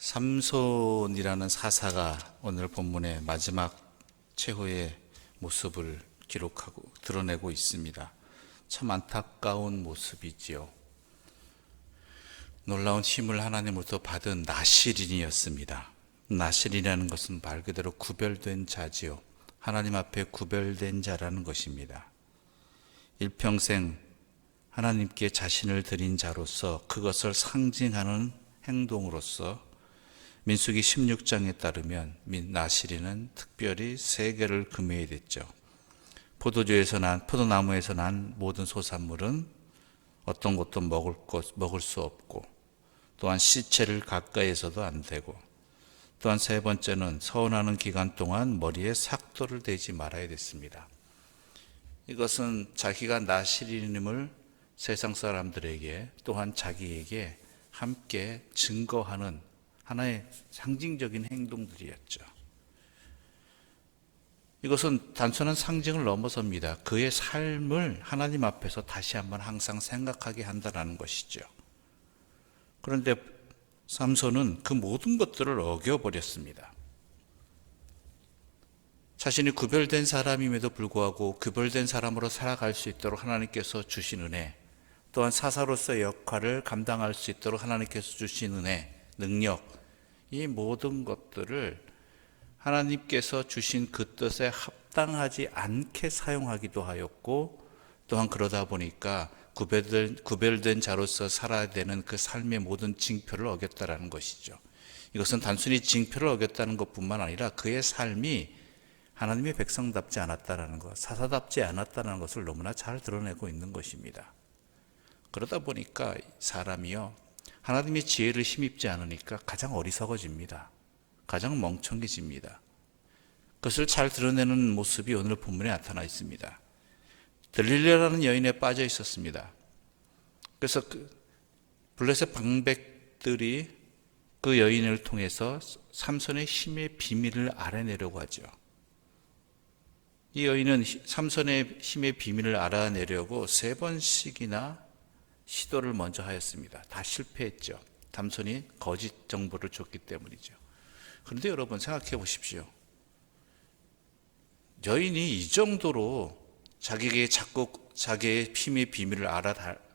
삼손이라는 사사가 오늘 본문의 마지막 최후의 모습을 기록하고 드러내고 있습니다. 참 안타까운 모습이지요. 놀라운 힘을 하나님으로부터 받은 나실인이었습니다. 나실이라는 것은 말 그대로 구별된 자지요. 하나님 앞에 구별된 자라는 것입니다. 일평생 하나님께 자신을 드린 자로서 그것을 상징하는 행동으로서 민수기 16장에 따르면 나실인은 특별히 세계를 금해야 됐죠. 포도나무에서 난 모든 소산물은 어떤 것도 먹을 수 없고, 또한 시체를 가까이에서도 안 되고, 또한 세 번째는 서원하는 기간 동안 머리에 삭도를 대지 말아야 됐습니다. 이것은 자기가 나실인임을 세상 사람들에게 또한 자기에게 함께 증거하는 하나의 상징적인 행동들이었죠. 이것은 단순한 상징을 넘어섭니다. 그의 삶을 하나님 앞에서 다시 한번 항상 생각하게 한다는 것이죠. 그런데 삼손은 그 모든 것들을 어겨버렸습니다. 자신이 구별된 사람임에도 불구하고 구별된 사람으로 살아갈 수 있도록 하나님께서 주신 은혜, 또한 사사로서의 역할을 감당할 수 있도록 하나님께서 주신 은혜, 능력, 이 모든 것들을 하나님께서 주신 그 뜻에 합당하지 않게 사용하기도 하였고, 또한 그러다 보니까 구별된 자로서 살아야 되는 그 삶의 모든 징표를 어겼다라는 것이죠. 이것은 단순히 징표를 어겼다는 것뿐만 아니라 그의 삶이 하나님의 백성답지 않았다라는 것, 사사답지 않았다는 것을 너무나 잘 드러내고 있는 것입니다. 그러다 보니까 사람이요, 하나님의 지혜를 힘입지 않으니까 가장 어리석어집니다. 가장 멍청해집니다. 그것을 잘 드러내는 모습이 오늘 본문에 나타나 있습니다. 들릴라라는 여인에 빠져 있었습니다. 그래서 블레셋 방백들이 그 여인을 통해서 삼손의 힘의 비밀을 알아내려고 하죠. 이 여인은 삼손의 힘의 비밀을 알아내려고 3번씩이나 시도를 먼저 하였습니다. 다 실패했죠. 삼손이 거짓 정보를 줬기 때문이죠. 그런데 여러분 생각해 보십시오. 여인이 이 정도로 자기에게 자꾸 자기의 힘의 비밀을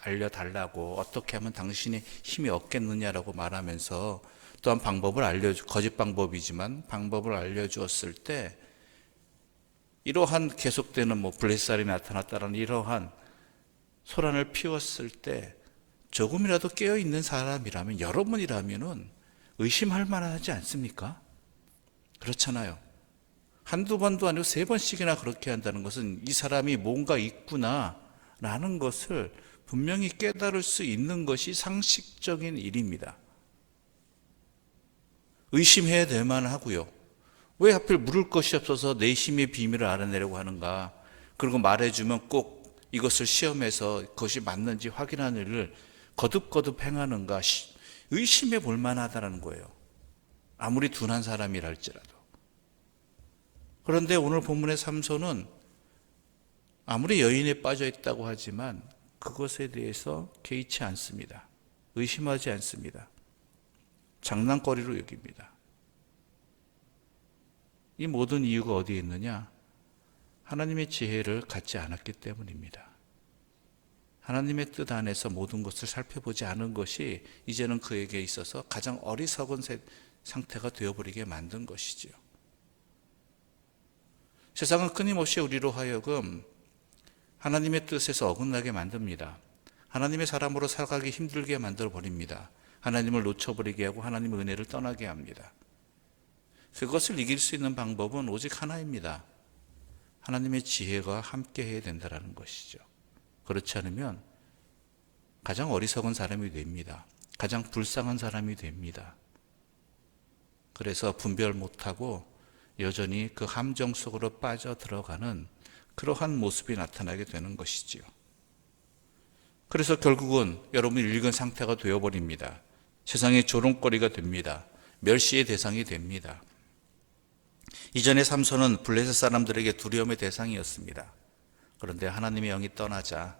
알려달라고, 어떻게 하면 당신이 힘이 없겠느냐라고 말하면서 또한 거짓 방법이지만 방법을 알려주었을 때, 이러한 계속되는 블레셋이 나타났다는 이러한 소란을 피웠을 때 조금이라도 깨어있는 사람이라면, 여러분이라면 의심할 만하지 않습니까? 그렇잖아요. 한두 번도 아니고 3번씩이나 그렇게 한다는 것은 이 사람이 뭔가 있구나 라는 것을 분명히 깨달을 수 있는 것이 상식적인 일입니다. 의심해야 될 만하고요. 왜 하필 물을 것이 없어서 내 힘의 비밀을 알아내려고 하는가? 그리고 말해주면 꼭 이것을 시험해서 그것이 맞는지 확인하는 일을 거듭거듭 행하는가? 의심해 볼 만하다는 거예요. 아무리 둔한 사람이라 할지라도. 그런데 오늘 본문의 삼손은 아무리 여인에 빠져 있다고 하지만 그것에 대해서 개의치 않습니다. 의심하지 않습니다. 장난거리로 여깁니다. 이 모든 이유가 어디에 있느냐? 하나님의 지혜를 갖지 않았기 때문입니다. 하나님의 뜻 안에서 모든 것을 살펴보지 않은 것이 이제는 그에게 있어서 가장 어리석은 상태가 되어버리게 만든 것이지요. 세상은 끊임없이 우리로 하여금 하나님의 뜻에서 어긋나게 만듭니다. 하나님의 사람으로 살아가기 힘들게 만들어버립니다. 하나님을 놓쳐버리게 하고 하나님의 은혜를 떠나게 합니다. 그것을 이길 수 있는 방법은 오직 하나입니다. 하나님의 지혜가 함께 해야 된다는 것이죠. 그렇지 않으면 가장 어리석은 사람이 됩니다. 가장 불쌍한 사람이 됩니다. 그래서 분별 못하고 여전히 그 함정 속으로 빠져 들어가는 그러한 모습이 나타나게 되는 것이지요. 그래서 결국은 여러분이 읽은 상태가 되어버립니다. 세상의 조롱거리가 됩니다. 멸시의 대상이 됩니다. 이전에 삼손은 블레셋 사람들에게 두려움의 대상이었습니다. 그런데 하나님의 영이 떠나자,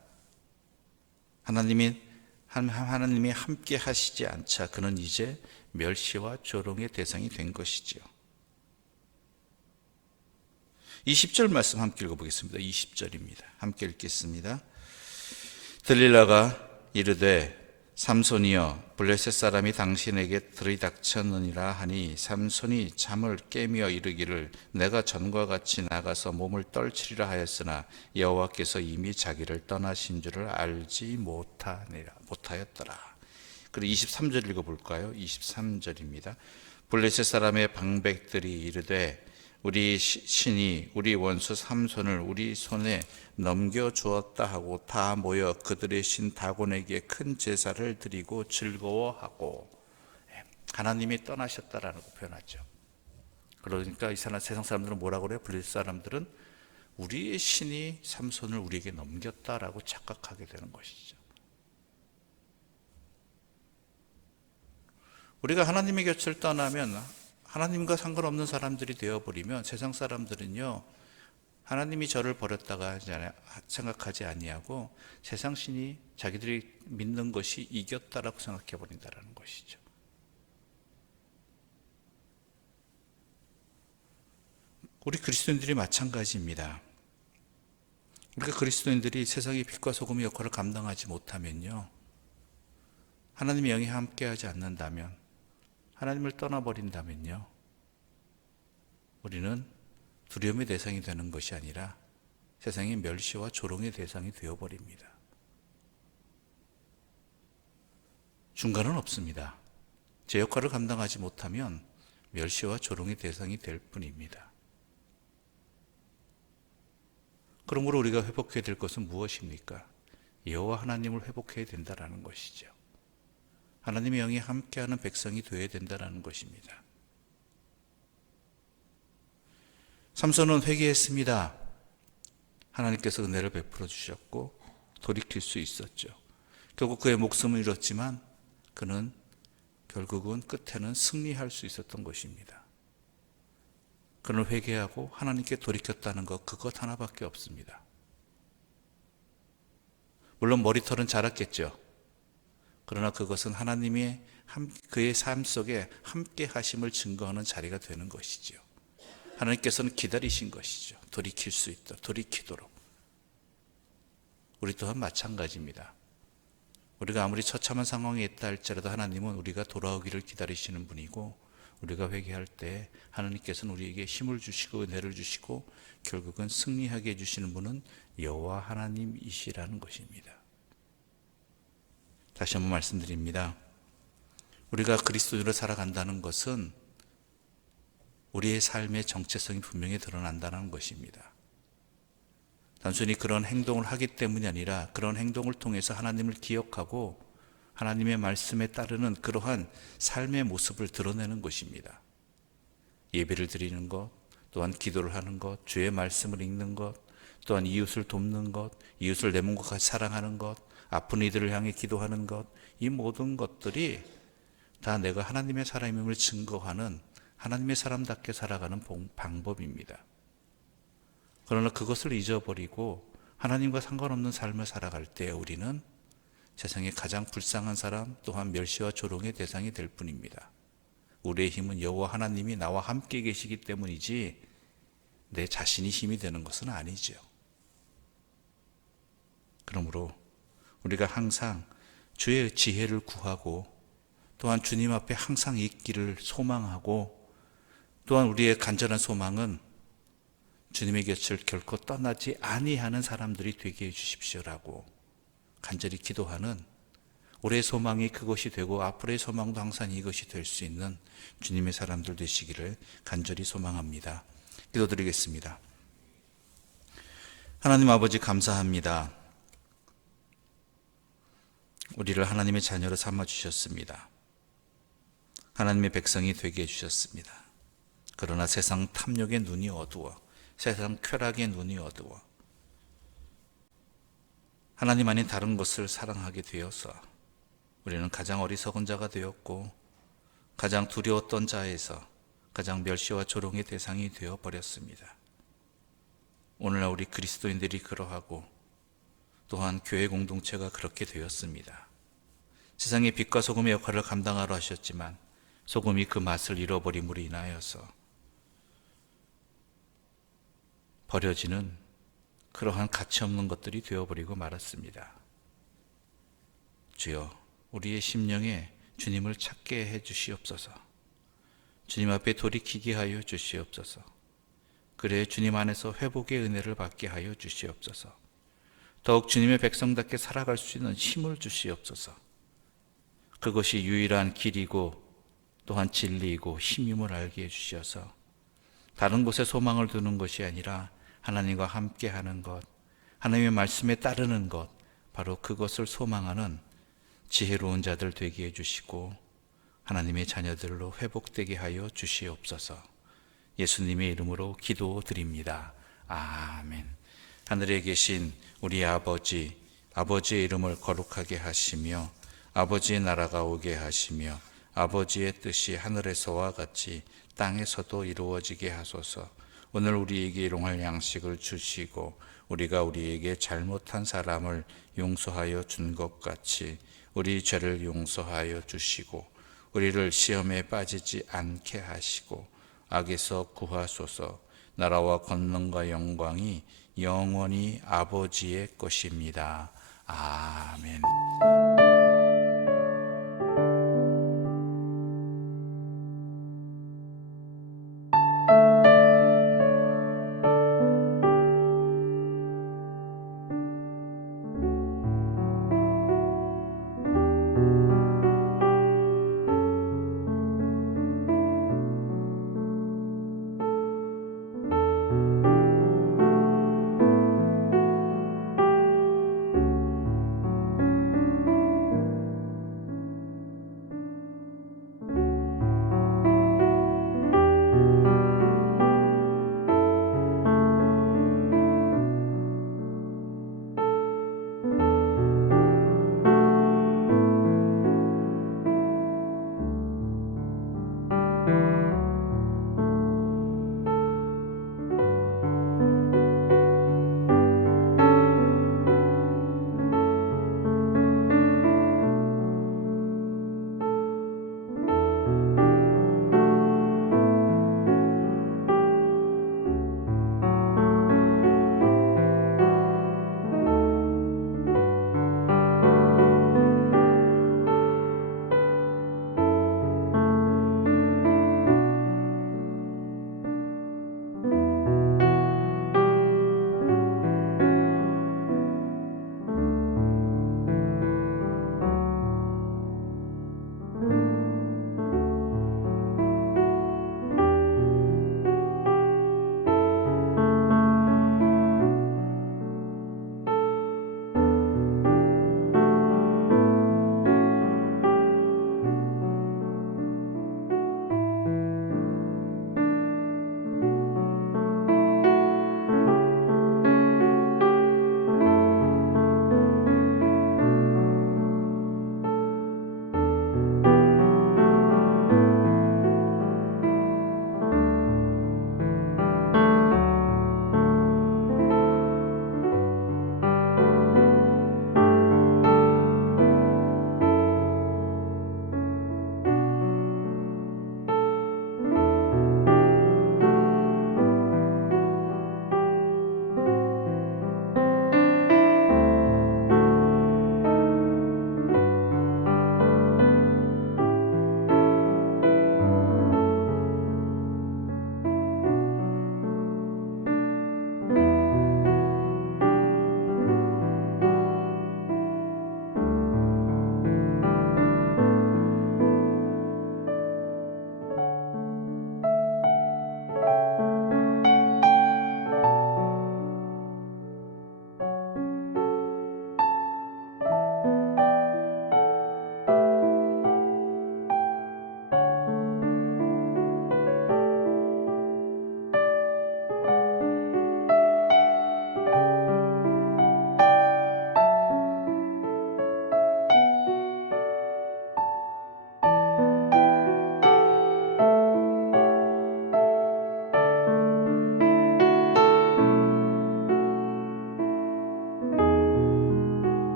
하나님이 함께 하시지 않자 그는 이제 멸시와 조롱의 대상이 된 것이지요. 20절 말씀 함께 읽어보겠습니다. 20절입니다. 함께 읽겠습니다. 들릴라가 이르되 삼손이여 블레셋 사람이 당신에게 들이닥쳤느니라 하니 삼손이 잠을 깨며 이르기를 내가 전과 같이 나가서 몸을 떨치리라 하였으나 여호와께서 이미 자기를 떠나신 줄을 알지 못하였더라. 그리고 23절 읽어볼까요? 23절입니다. 블레셋 사람의 방백들이 이르되 우리 신이 우리 원수 삼손을 우리 손에 넘겨주었다 하고 다 모여 그들의 신 다곤에게 큰 제사를 드리고 즐거워하고, 하나님이 떠나셨다라는 거 표현하죠. 그러니까 이 세상 사람들은 뭐라고 그래요? 블레셋 사람들은 우리의 신이 삼손을 우리에게 넘겼다라고 착각하게 되는 것이죠. 우리가 하나님의 곁을 떠나면, 하나님과 상관없는 사람들이 되어버리면 세상 사람들은요, 하나님이 저를 버렸다가 생각하지 아니하고 세상 신이 자기들이 믿는 것이 이겼다라고 생각해 버린다는 것이죠. 우리 그리스도인들이 마찬가지입니다. 우리가 그리스도인들이 세상의 빛과 소금의 역할을 감당하지 못하면요, 하나님의 영이 함께하지 않는다면, 하나님을 떠나버린다면요, 우리는 두려움의 대상이 되는 것이 아니라 세상의 멸시와 조롱의 대상이 되어버립니다. 중간은 없습니다. 제 역할을 감당하지 못하면 멸시와 조롱의 대상이 될 뿐입니다. 그러므로 우리가 회복해야 될 것은 무엇입니까? 여호와 하나님을 회복해야 된다는 것이죠. 하나님의 영이 함께하는 백성이 되어야 된다는 것입니다. 삼손은 회개했습니다. 하나님께서 은혜를 베풀어 주셨고 돌이킬 수 있었죠. 결국 그의 목숨을 잃었지만 그는 결국은 끝에는 승리할 수 있었던 것입니다. 그는 회개하고 하나님께 돌이켰다는 것, 그것 하나밖에 없습니다. 물론 머리털은 자랐겠죠. 그러나 그것은 하나님의 그의 삶 속에 함께 하심을 증거하는 자리가 되는 것이죠. 하나님께서는 기다리신 것이죠. 돌이킬 수 있다, 돌이키도록. 우리 또한 마찬가지입니다. 우리가 아무리 처참한 상황에 있다 할지라도 하나님은 우리가 돌아오기를 기다리시는 분이고, 우리가 회개할 때 하나님께서는 우리에게 힘을 주시고 은혜를 주시고 결국은 승리하게 해주시는 분은 여호와 하나님이시라는 것입니다. 다시 한번 말씀드립니다. 우리가 그리스도인으로 살아간다는 것은 우리의 삶의 정체성이 분명히 드러난다는 것입니다. 단순히 그런 행동을 하기 때문이 아니라 그런 행동을 통해서 하나님을 기억하고 하나님의 말씀에 따르는 그러한 삶의 모습을 드러내는 것입니다. 예배를 드리는 것, 또한 기도를 하는 것, 주의 말씀을 읽는 것, 또한 이웃을 돕는 것, 이웃을 내 몸과 같이 사랑하는 것, 아픈 이들을 향해 기도하는 것, 이 모든 것들이 다 내가 하나님의 사람임을 증거하는 하나님의 사람답게 살아가는 방법입니다. 그러나 그것을 잊어버리고 하나님과 상관없는 삶을 살아갈 때 우리는 세상에 가장 불쌍한 사람, 또한 멸시와 조롱의 대상이 될 뿐입니다. 우리의 힘은 여호와 하나님이 나와 함께 계시기 때문이지 내 자신이 힘이 되는 것은 아니죠. 그러므로 우리가 항상 주의 지혜를 구하고 또한 주님 앞에 항상 있기를 소망하고, 또한 우리의 간절한 소망은 주님의 곁을 결코 떠나지 아니하는 사람들이 되게 해주십시오라고 간절히 기도하는, 올해의 소망이 그것이 되고 앞으로의 소망도 항상 이것이 될 수 있는 주님의 사람들 되시기를 간절히 소망합니다. 기도드리겠습니다. 하나님 아버지, 감사합니다. 우리를 하나님의 자녀로 삼아주셨습니다. 하나님의 백성이 되게 해주셨습니다. 그러나 세상 탐욕의 눈이 어두워, 세상 쾌락의 눈이 어두워 하나님 아닌 다른 것을 사랑하게 되어서 우리는 가장 어리석은 자가 되었고, 가장 두려웠던 자에서 가장 멸시와 조롱의 대상이 되어버렸습니다. 오늘날 우리 그리스도인들이 그러하고 또한 교회 공동체가 그렇게 되었습니다. 세상의 빛과 소금의 역할을 감당하러 하셨지만 소금이 그 맛을 잃어버림으로 인하여서 버려지는 그러한 가치 없는 것들이 되어버리고 말았습니다. 주여, 우리의 심령에 주님을 찾게 해 주시옵소서. 주님 앞에 돌이키게 하여 주시옵소서. 그래 주님 안에서 회복의 은혜를 받게 하여 주시옵소서. 더욱 주님의 백성답게 살아갈 수 있는 힘을 주시옵소서. 그것이 유일한 길이고 또한 진리이고 힘임을 알게 해주셔서 다른 곳에 소망을 두는 것이 아니라 하나님과 함께하는 것, 하나님의 말씀에 따르는 것, 바로 그것을 소망하는 지혜로운 자들 되게 해주시고 하나님의 자녀들로 회복되게 하여 주시옵소서. 예수님의 이름으로 기도드립니다. 아멘. 하늘에 계신 우리 아버지, 아버지의 이름을 거룩하게 하시며 아버지의 나라가 오게 하시며 아버지의 뜻이 하늘에서와 같이 땅에서도 이루어지게 하소서. 오늘 우리에게 일용할 양식을 주시고 우리가 우리에게 잘못한 사람을 용서하여 준 것 같이 우리 죄를 용서하여 주시고 우리를 시험에 빠지지 않게 하시고 악에서 구하소서. 나라와 권능과 영광이 영원히 아버지의 것입니다. 아멘.